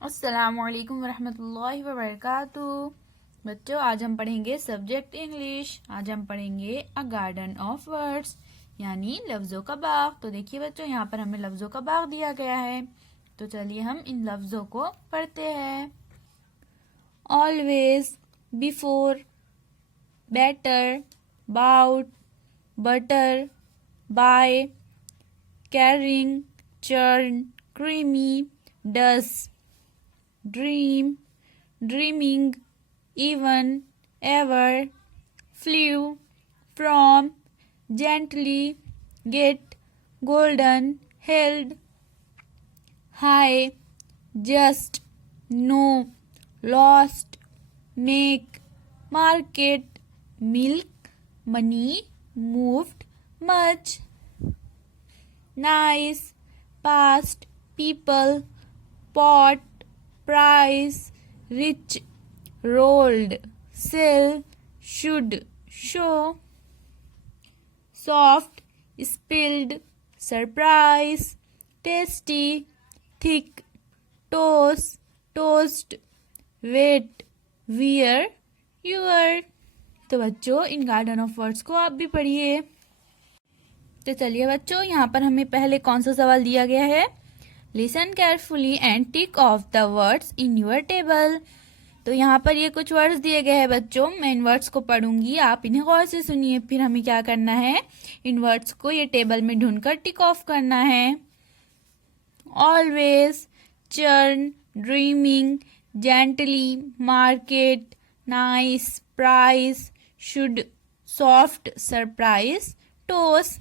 अस्सलामुअलैकुम वरहमतुल्लाहि वबरकातुहू। बच्चों, आज हम पढ़ेंगे सब्जेक्ट इंग्लिश। आज हम पढ़ेंगे अ गार्डन ऑफ वर्ड्स, यानी लफ्ज़ों का बाग। तो देखिए बच्चों, यहाँ पर हमें लफ्ज़ों का बाग दिया गया है। तो चलिए हम इन लफ्ज़ों को पढ़ते हैं। Always, before, better, bout, butter, by, carrying, churn, creamy, dust, dream, dreaming, even, ever, flew, from, gently, get, golden, held, high, just, no, lost, make, market, milk, money, moved, much, nice, past, people, pot, price, rich, rolled, sell, should, show, soft, spilled, surprise, tasty, thick, toast, toast, wet, wear, your। तो बच्चों, इन garden of words को आप भी पढ़िए। तो चलिए बच्चों, यहाँ पर हमें पहले कौन सा सवाल दिया गया है। Listen carefully and tick of the words in your table. तो यहाँ पर ये कुछ वर्ड्स दिए गए हैं बच्चों। मैं इन वर्ड्स को पढ़ूंगी, आप इन्हें गौर से सुनिए। फिर हमें क्या करना है, इन वर्ड्स को ये टेबल में ढूंढकर टिक ऑफ करना है। Always, churn, dreaming, gently, market, nice, price, should, soft, surprise, toss.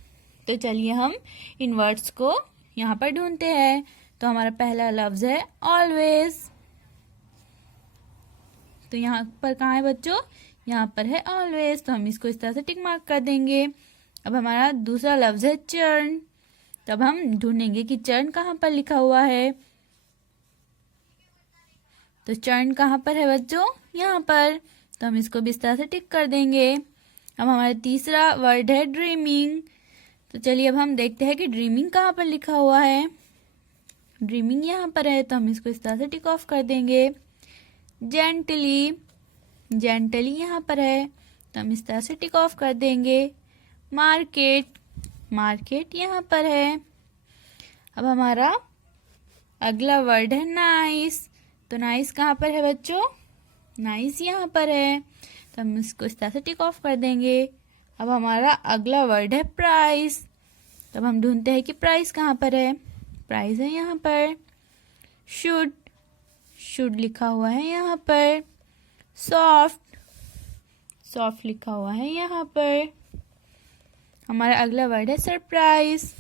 तो चलिए हम इन वर्ड्स को यहाँ पर ढूंढते हैं। तो हमारा पहला लफ्ज है ऑलवेज। तो यहाँ पर कहाँ है बच्चों, यहाँ पर है ऑलवेज। तो हम इसको इस तरह से टिक मार्क कर देंगे। अब हमारा दूसरा लफ्ज है चर्न। तब हम ढूंढेंगे कि चर्न कहाँ पर लिखा हुआ है। तो चर्न कहाँ पर है बच्चों, यहाँ पर। तो हम इसको भी इस तरह से टिक कर देंगे। अब हमारा तीसरा वर्ड है ड्रीमिंग। तो चलिए अब हम देखते हैं कि ड्रीमिंग कहाँ पर लिखा हुआ है। ड्रीमिंग यहाँ पर है, तो हम इसको इस तरह से टिक ऑफ कर देंगे। जेंटली, जेंटली यहाँ पर है, तो हम इस तरह से टिक ऑफ कर देंगे। मार्केट, मार्केट यहाँ पर है। अब हमारा अगला वर्ड है नाइस। तो नाइस कहाँ पर है बच्चों, नाइस यहाँ पर है, तो हम इसको इस तरह से टिक ऑफ कर देंगे। अब हमारा अगला वर्ड है प्राइस। तब हम ढूंढते हैं कि प्राइस कहाँ पर है। प्राइस है यहाँ पर। शुड, शुड लिखा हुआ है यहाँ पर। सॉफ्ट, सॉफ्ट लिखा हुआ है यहाँ पर। हमारा अगला वर्ड है सरप्राइज।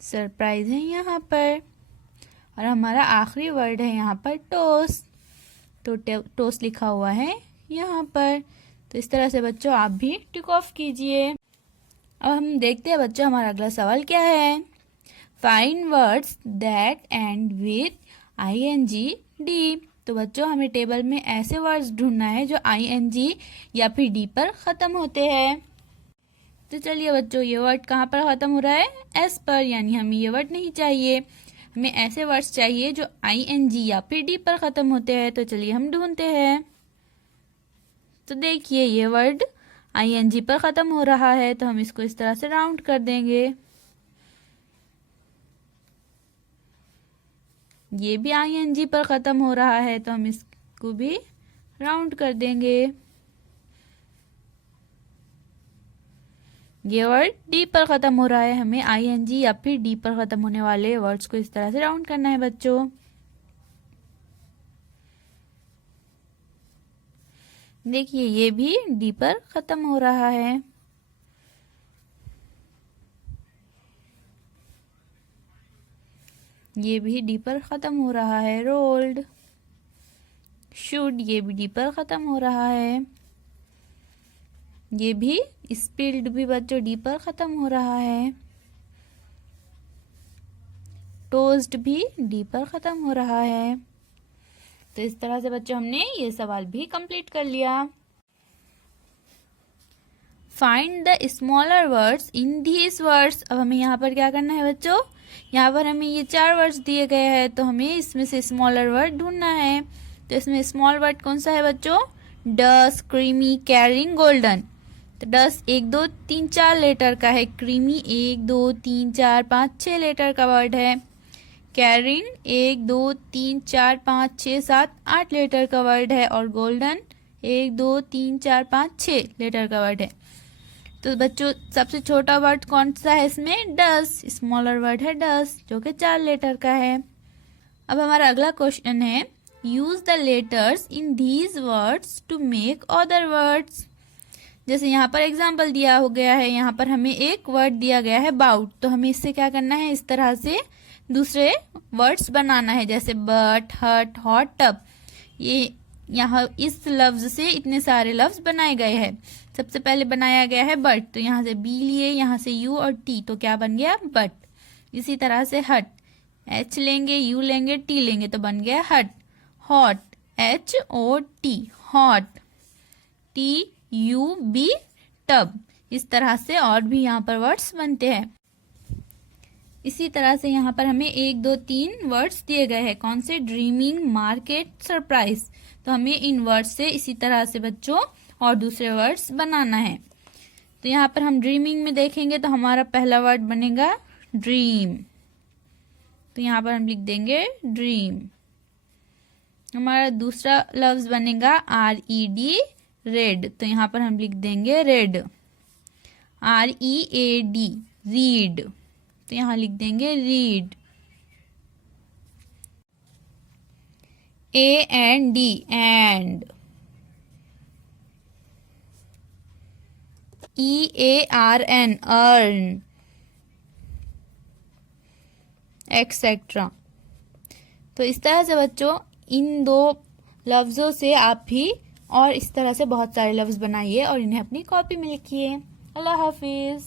सरप्राइज है यहाँ पर। और हमारा आखिरी वर्ड है यहाँ पर टोस्ट। तो टोस्ट लिखा हुआ है यहाँ पर। तो इस तरह से बच्चों आप भी टिक ऑफ कीजिए। अब हम देखते हैं बच्चों हमारा अगला सवाल क्या है। Find words that and with ing-d। तो बच्चों हमें टेबल में ऐसे वर्ड्स ढूंढना है जो ing या फिर d पर खत्म होते हैं। तो चलिए बच्चों, ये वर्ड कहाँ पर खत्म हो रहा है, s पर, यानी हमें ये वर्ड नहीं चाहिए। हमें ऐसे वर्ड्स चाहिए जो ing या फिर d पर खत्म होते हैं। तो चलिए हम ढूंढते हैं। तो देखिए ये वर्ड ing पर खत्म हो रहा है, तो हम इसको इस तरह से राउंड कर देंगे। ये भी ing पर खत्म हो रहा है, तो हम इसको भी राउंड कर देंगे। ये वर्ड d पर खत्म हो रहा है, हमें ing या फिर d पर खत्म होने वाले वर्ड्स को इस तरह से राउंड करना है बच्चों। देखिए ये भी डी पर खत्म हो रहा है। ये भी डी पर खत्म हो रहा है। रोल्ड, शुड, ये भी डी पर खत्म हो रहा है। ये भी स्पिल्ड भी बच्चों डी पर खत्म हो रहा है। टोस्ट भी डी पर खत्म हो रहा है। तो इस तरह से बच्चों हमने ये सवाल भी कंप्लीट कर लिया। Find the smaller words in these words. अब हमें यहाँ पर क्या करना है बच्चों, यहाँ पर हमें ये 4 वर्ड्स दिए गए हैं, तो हमें इसमें से स्मॉलर वर्ड ढूंढना है। तो इसमें स्मॉल वर्ड कौन सा है बच्चों, डस्ट, क्रीमी, कैरिंग, गोल्डन। तो डस्ट 1 2 3 4 लेटर का है, क्रीमी 1 2 3 4 5 6 लेटर का वर्ड है, कैरिंग 1 2 3 4 5 6 7 8 लेटर का वर्ड है, और गोल्डन 1 2 3 4 5 6 लेटर का वर्ड है। तो बच्चों सबसे छोटा वर्ड कौन सा है इसमें, डस्ट। स्मॉलर वर्ड है डस्ट जो कि 4 लेटर का है। अब हमारा अगला क्वेश्चन है, use the letters in these words to make other words. जैसे यहाँ पर एग्जाम्पल दिया हो गया है, यहाँ पर हमें एक वर्ड दिया गया है बाउट, तो हमें इससे क्या करना है, इस तरह से दूसरे वर्ड्स बनाना है, जैसे बट, हट, हॉट, टब। ये यहाँ इस लफ्ज से इतने सारे लफ्ज बनाए गए हैं। सबसे पहले बनाया गया है बट, तो यहाँ से बी लिए, यहाँ से यू और टी, तो क्या बन गया बट। इसी तरह से हट, एच लेंगे, यू लेंगे, टी लेंगे, तो बन गया hut. Hot, H O T, hot, T U B, tub. इस तरह से और भी यहाँ पर वर्ड्स बनते हैं। इसी तरह से यहाँ पर हमें 1 2 3 वर्ड्स दिए गए हैं, कौन से, ड्रीमिंग, मार्केट, सरप्राइज। तो हमें इन वर्ड्स से इसी तरह से बच्चों और दूसरे वर्ड्स बनाना है। तो यहाँ पर हम ड्रीमिंग में देखेंगे तो हमारा पहला वर्ड बनेगा ड्रीम, तो यहाँ पर हम लिख देंगे ड्रीम। हमारा दूसरा लफ्ज बनेगा RED, रेड, तो यहाँ पर हम लिख देंगे रेड। READ, रीड, तो यहाँ लिख देंगे read. AND, and. EARN, earn, etcetera. तो इस तरह से बच्चों इन 2 लफ्जों से आप भी और इस तरह से बहुत सारे लफ्ज बनाइए और इन्हें अपनी कॉपी में लिखिए। अल्लाह हाफिज।